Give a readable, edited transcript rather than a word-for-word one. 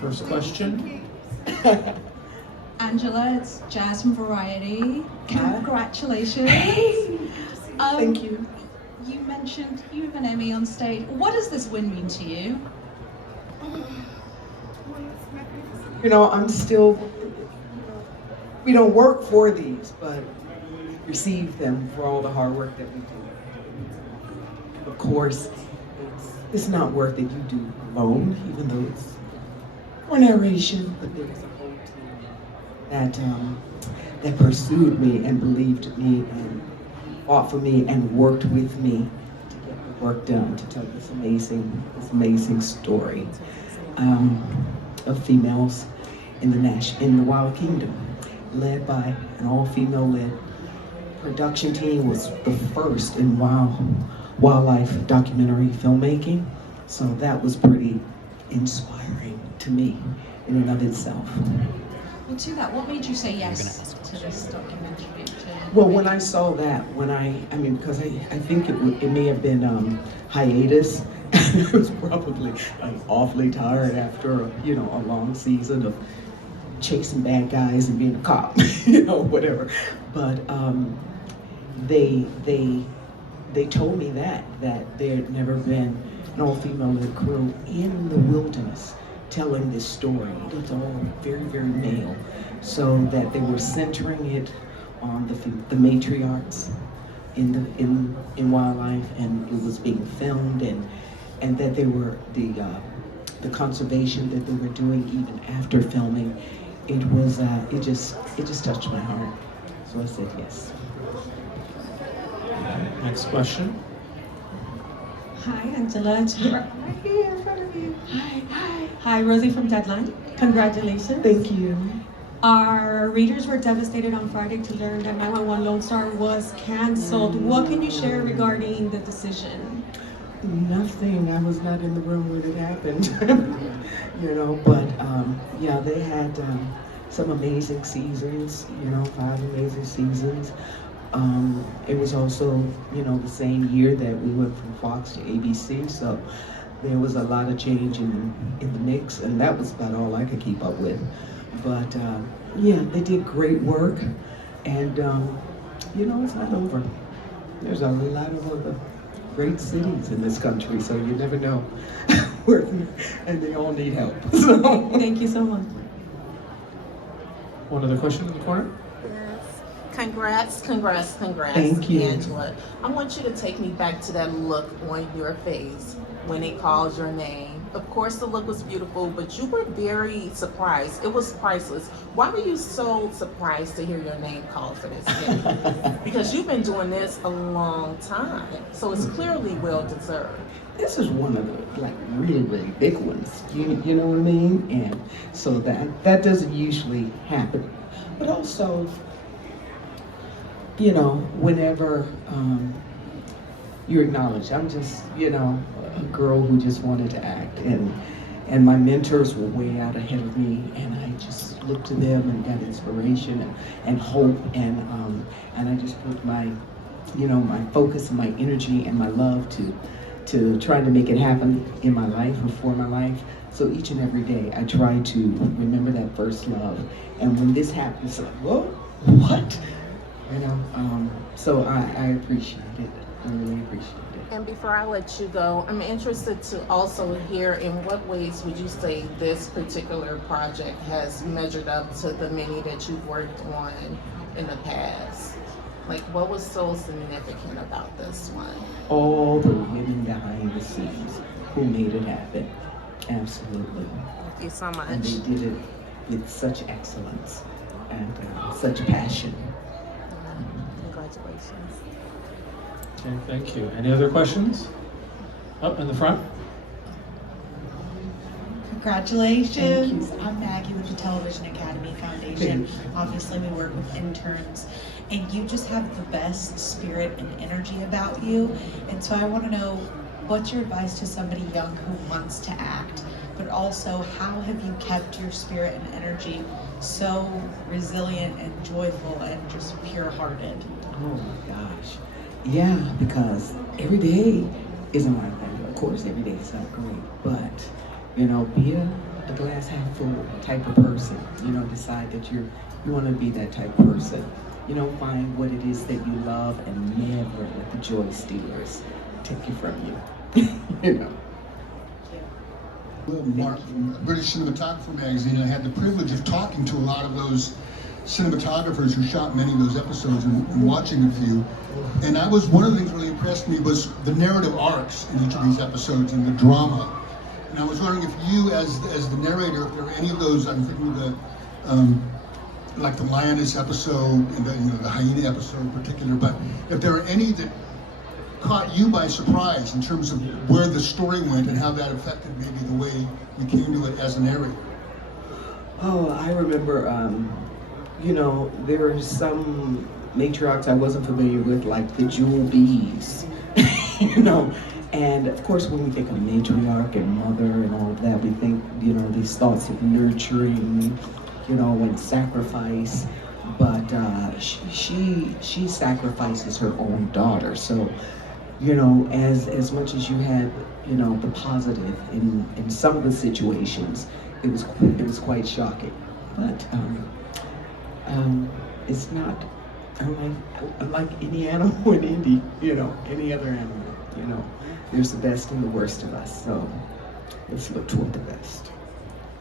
First question. Angela, it's Jazz from Variety. Congratulations. Thank you. You mentioned you have an Emmy on stage. What does this win mean to you? You know, I'm still, we don't work for these, but receive them for all the hard work that we do. Of course, it's not work that you do alone, even though it's for narration, but there's a whole team that pursued me and believed me and fought for me and worked with me to get the work done, to tell this amazing story of females in the Wild Kingdom, led by an all-female led production team. Was the first in wildlife documentary filmmaking, so that was pretty inspiring to me in and of itself. Well, to that, what made you say yes to this documentary? Well, when I saw that, because I think it may have been hiatus. I was probably awfully tired after a long season of chasing bad guys and being a cop, whatever. But they told me that there had never been an all-female led crew in the wilderness telling this story. It was all very, very male, so that they were centering it on the matriarchs in wildlife, and it was being filmed, and that they were the conservation that they were doing even after filming. It was it just touched my heart, so I said yes. Next question. Hi, Angela. It's right here in front of you. Hi, Rosie from Deadline. Congratulations. Thank you. Our readers were devastated on Friday to learn that 911 Lone Star was canceled. What can you share regarding the decision? Nothing. I was not in the room when it happened. But yeah, they had some amazing seasons. 5 amazing seasons. It was also, the same year that we went from Fox to ABC, so there was a lot of change in the mix, and that was about all I could keep up with. But yeah, they did great work, and it's not over. There's a lot of other great cities in this country, so you never know where, and they all need help. So. Thank you so much. One other question in the corner. Congrats, Thank you. Angela. I want you to take me back to that look on your face when it calls your name. Of course, the look was beautiful, but you were very surprised. It was priceless. Why were you so surprised to hear your name called for this Emmy? Because you've been doing this a long time, so it's clearly well deserved. This is one of the really, really big ones. You know what I mean? And so that doesn't usually happen. But also, whenever you're acknowledged, I'm just, a girl who just wanted to act, and my mentors were way out ahead of me, and I just looked to them and got inspiration and hope, and I just put my focus and my energy and my love to try to make it happen in my life or for my life. So each and every day I try to remember that first love, and when this happens, it's like, whoa, what? So I appreciate it. I really appreciate it. And before I let you go, I'm interested to also hear in what ways would you say this particular project has measured up to the many that you've worked on in the past? Like, what was so significant about this one? All the women behind the scenes who made it happen. Absolutely. Thank you so much. And they did it with such excellence and such passion. Congratulations. Okay, thank you. Any other questions? Up in the front. Congratulations. I'm Maggie with the Television Academy Foundation. Obviously, we work with interns, and you just have the best spirit and energy about you. And so I want to know, what's your advice to somebody young who wants to act, but also how have you kept your spirit and energy so resilient and joyful and just pure-hearted? Oh my gosh. Yeah, because every day isn't like that. Of course, every day is not great, but be a glass half full type of person. You know, decide that you want to be that type of person. You know, find what it is that you love and never let the joy stealers take it from you. You know. Mark from British Cinematographer magazine. I had the privilege of talking to a lot of those cinematographers who shot many of those episodes and watching a few. And one of the things that really impressed me was the narrative arcs in each of these episodes and the drama. And I was wondering if you, as the narrator, if there were any of those, I'm thinking of the, like the lioness episode and the hyena episode in particular, but if there were any that caught you by surprise in terms of where the story went and how that affected maybe the way you came to it as a narrator. Oh, I remember, you know, there are some matriarchs I wasn't familiar with, like the jewel bees, you know. And of course, when we think of matriarch and mother and all of that, we think, you know, these thoughts of nurturing, you know, and sacrifice. But she sacrifices her own daughter. So, you know, as much as you had, you know, the positive in some of the situations, it was quite shocking. But it's not unlike any animal in Indy, you know, any other animal, you know. There's the best and the worst of us, so let's look toward the best.